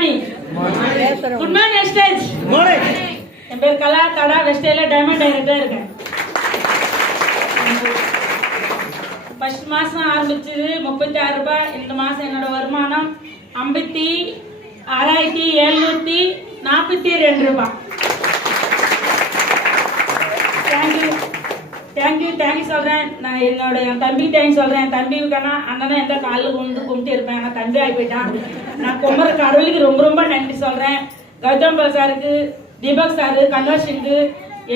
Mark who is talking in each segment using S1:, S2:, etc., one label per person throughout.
S1: Morning good morning wastage என் பேர் கலா கடா வெஸ்டேல டைமண்ட் டைரக்டர் இருக்கேன். ஃபர்ஸ்ட் மாதம் ஆரம்பிச்சது முப்பத்தி ஆறு ரூபாய். இந்த மாதம் என்னோட வருமானம் ஐம்பத்தி ஆறாயிரத்தி எழுநூற்றி நாற்பத்தி ரெண்டு ரூபாய் தேங்க்யூ தேங்க்யூ தேங்க்யூ சொல்கிறேன் நான் என்னோட என் தம்பி தேங்க்யூ சொல்கிறேன் என் தம்பிக்கான அண்ணனை எந்த காலில் கொண்டு கும்பிட்டு இருப்பேன் ஆனால் தம்பி ஆகி போயிட்டான் நான் கும்புற கடவுளுக்கு ரொம்ப ரொம்ப நன்றி சொல்கிறேன் கௌதம் பால் சாருக்கு தீபக் சாரு கன்வர்ஷனுக்கு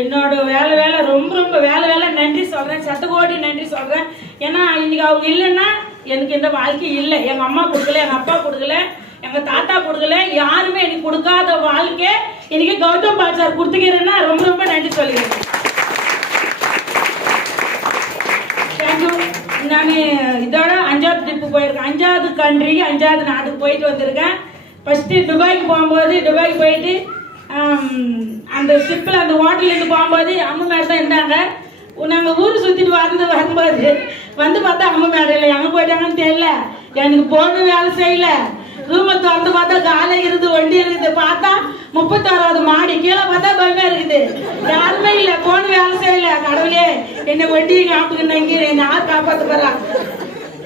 S1: என்னோட வேலை வேலை ரொம்ப ரொம்ப வேலை வேலை. நன்றி சொல்கிறேன் சத்தகோடி நன்றி சொல்கிறேன் ஏன்னா இன்னைக்கு அவங்க இல்லைன்னா எனக்கு இந்த வாழ்க்கை இல்லை. எங்கள் அம்மா கொடுக்கல எங்கள் அப்பா கொடுக்கல எங்கள் தாத்தா கொடுக்கல. யாருமே எனக்கு கொடுக்காத வாழ்க்கை இன்னைக்கு கௌதம் பால் சார் கொடுத்துக்கிறேன்னா ரொம்ப ரொம்ப நன்றி சொல்லிக்கிறேன். நான் இதோட அஞ்சாவது ட்ரிப்பு போயிருக்கேன். அஞ்சாவது கண்ட்ரி அஞ்சாவது நாட்டுக்கு போயிட்டு வந்திருக்கேன். ஃபஸ்ட்டு துபாய்க்கு போகும்போது துபாய்க்கு போயிட்டு அந்த ஷிப்பில் அந்த ஹோட்டல்லேருந்து போகும்போது அம்மா மேடம் தான் இருந்தாங்க. நாங்கள் ஊர் சுற்றிட்டு வந்து வரும்போது வந்து பார்த்தா அம்மா மேடம் இல்லை. எங்கே போயிட்டாங்கன்னு தெரியல. எனக்கு போன வேலை செய்யல. ரூமை திறந்து பார்த்தா காலை இருக்குது வண்டி இருக்குது. பார்த்தா முப்பத்தாறாவது மாடி கீழே பார்த்தா பயமா இருக்குது. யாருமே இல்லை போன வேலை செய்யல. கடவுளே என்னை வண்டியை காப்புக்கிட்டாங்க என்னை யார் காப்பாற்ற போறா?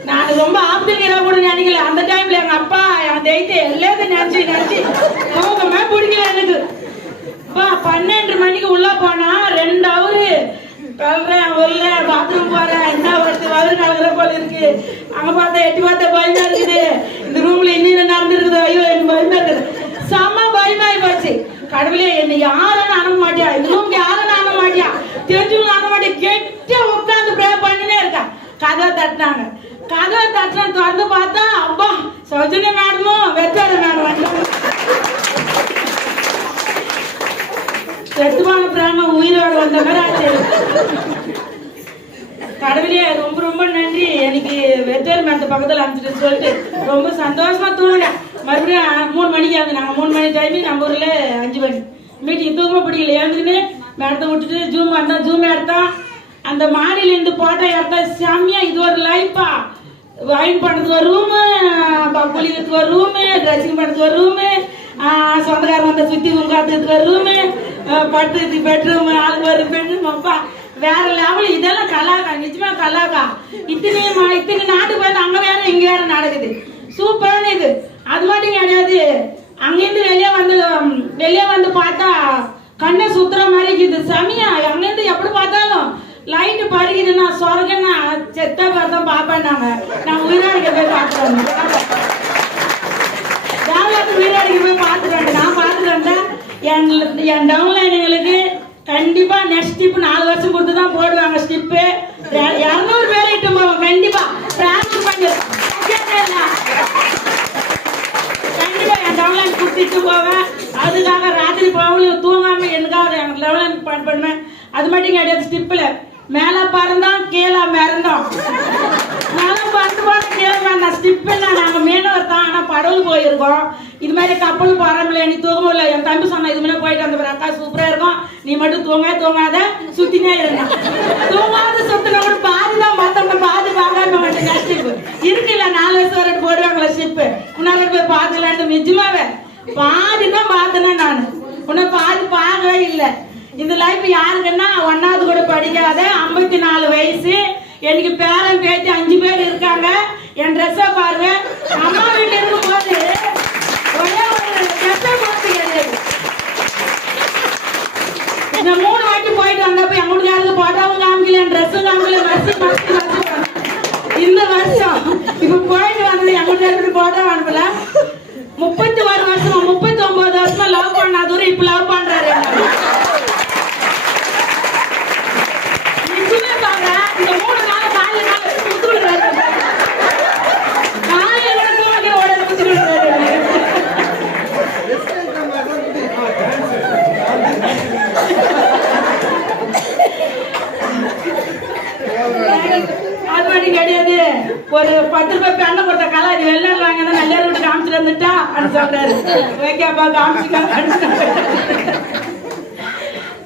S1: நான் ரொம்ப ஆப்திக்கிறா கூட நினைக்கல. அந்த டைம்ல எங்க அப்பா என் தெய்வத்தை எல்லாத்தையும் நினைச்சு நினைச்சு போகமே பிடிக்கல எனக்கு. அப்பா பன்னெண்டு மணிக்கு உள்ள போனா ரெண்டு அவரு கல்றேன் வரல பாத்ரூம் போறேன். என்ன வருது? வயிறு கலக்குற போல இருக்கு. அங்க பார்த்தா எட்டி பார்த்தா பயமா இருக்குது. கடவுளே என்னை யாரும் அனுப்ப மாட்டியா? இந்த யாரும் அனுப்ப மாட்டியா? தெரிஞ்சவங்க அனுப்ப மாட்டியா? கெட்ட உட்காந்து ப்ரே பண்ணினே இருக்கா. கதவை தட்டினாங்க. கதவை தட்டின திறந்து பார்த்தா அப்பா சௌஜன்ய மேடமும் வெத்தார மேடம் வந்தாங்க செத்துமான பிராம உயிரோட வந்த மாதிரி ஆச்சு. கடவுளே ரொம்ப ரொம்ப நன்றி. எனக்கு வெத்தேர் மேடத்து பக்கத்தில் அனுப்பிச்சிட்டு சொல்லிட்டு ரொம்ப சந்தோஷமா தூங்கினேன். மறுபடியும் மூணு மணிக்கு ஆகுது. நாங்கள் மூணு மணி டைமு நம்ம ஊரில் அஞ்சு மணி. மீட்டிங் தூங்க பிடிக்கல. ஏந்துக்குன்னு மேடத்தை விட்டுட்டு ஜூம் வந்தோம் ஜூம் எடுத்தோம் அந்த மாடியிலேருந்து போட்டோ எடுத்தா செம்மையா இது ஒரு லைஃபா வாயின் பண்ணுறது ஒரு ரூமு குளிக்கிறதுக்கு ஒரு ரூமு ட்ரெஸ்ஸிங் பண்ணுறது ஒரு ரூமு சொந்தக்காரங்க வந்த சுற்றி உட்காந்துக்கிறதுக்கு ஒரு ரூமு படுத்துக்கு பெட்ரூமு ஆளுக்கு ஒரு பெட்ரூம் அப்பா. வேற லெவல் இதெல்லாம் கலாக்கா. நிஜமா கலாக்கா. இத்தனை மா- இத்தனை நாட்டுக்கு வந்து அங்க வேற இங்க வேற நடக்குது. சூப்பரான இது. அது மட்டும் கிடையாது. அங்கேருந்து வெளியே வந்து வெளியே வந்து பார்த்தா கண்ணை சுத்துற மாதிரி இருக்குது. செமையா அங்கேருந்து எப்படி பார்த்தாலும் லைட் பறிக்குதுன்னா சொர்க்கன்னா செத்த பார்த்தோம் பார்ப்பேன்னாங்க. நான் உயிராடிக்க போய் பார்த்துருவேன் டவுன்லைன் போய் பார்த்துட்டு நான் பார்த்துட்டு என் என் டவுன்லைனுங்களுக்கு கண்டிப்பா நெக்ஸ்ட் ஸ்டிப் நாலு வருஷம் கொடுத்து தான் போடுவாங்க ஸ்டிப்பு இரநூறு திட்டு போவேன். அதுக்காக ராத்திரி போகணும் தூங்காம எனக்காக எனக்கு டவுன்லைன் பாட் பண்ணுவேன். அது மட்டும் கிடையாது ஸ்டிப்பில் மேலே பறந்தோம் கீழே மறந்தோம் மேலே பறந்து போன கீழே மறந்தோம் ஸ்டிப் நாங்கள் மீனவர் தான் ஆனால் படகு போயிருக்கோம். இது மாதிரி கப்பல் போகிறோம்ல நீ தூங்க இல்லை. என் தம்பி சொன்னா இது மாதிரி போயிட்டு வந்த அக்கா சூப்பராக இருக்கும். நீ மட்டும் தூங்க தூங்காத சுத்தினே இருந்தான் தூங்காத சுத்தின கூட பாதி தான் மற்றவங்க பாதி மட்டும் மாட்டேங்க ஸ்டிப் இருக்குல்ல நாலு வருஷம் வரைக்கும் போடுவாங்களா ஸ்டிப்பு உன்னால போய் பார்க்கலான்ட்டு நிஜமாவே. பாதி தான் பார்த்தேன் நான். உன்னை பாதி பார்க்கவே இல்லை. இந்த லைஃப் யாருக்குன்னா ஒன்னாவது கூட படிக்காத ஐம்பத்தி நாலு வயசு எனக்கு பேரன் பேத்தி அஞ்சு பேர் இருக்காங்க. என் ட்ரெஸ்ஸை பாருங்க. அம்மா வீட்டில் இருக்கும்போது ஒரே ஒரு ட்ரெஸ்ஸை இந்த மூணு வாட்டி போயிட்டு வந்தப்ப எங்களுக்கு யாருக்கு போட்டோவும் காமிக்கல ட்ரெஸ்ஸும் காமிக்கல வருஷம் வருஷம். இந்த வருஷம். இப்ப போயிட்டு வந்தது எங்களுக்கு யாருக்கு போட்டோ அனுப்பல முப்பத்தி ஒரு வருஷம் முப்பத்தி ஒன்பது வருஷமா லவ் பண்ணாதவரு இப்ப லவ் பண்றாரு என்ன. நிஜமே சொல்றேன், இந்த மூணு நாள் காலையில நாள் குத்து விடுறாரு. காலையில கூட தூங்கி உடனே குத்து விடுறாரு. அது மட்டும் கிடையாது ஒரு பத்து ரூபாய் பெண்ணை கொடுத்த கலா இது வெளில வாங்கினா நல்ல விட்டு காமிச்சிட்டு வந்துட்டா அப்படின்னு சொல்றாரு. ஓகேப்பா காமிச்சுக்க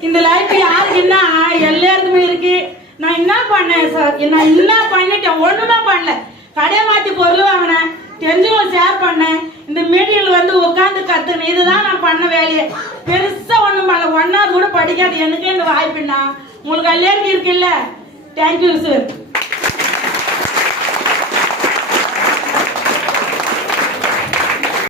S1: இந்த லைஃப் யாருக்குன்னா எல்லாருக்குமே இருக்கு. நான் என்ன பண்ணேன் சார் நான் என்ன பண்ணிட்டேன்? ஒண்ணுமே பண்ணல. கடையை மாத்தி பொருள் வாங்கினேன். தெரிஞ்சவங்க ஷேர் பண்ணேன். இந்த மீட்டிங்கில் வந்து உட்காந்து கத்துனேன். இதுதான் நான் பண்ண வேலையை. பெருசா ஒண்ணும் பண்ணல. ஒன்னாவது கூட படிக்காது. எனக்கு இந்த வாய்ப்புண்ணா உங்களுக்கு எல்லாருக்கும் இருக்குல்ல? Thank you sir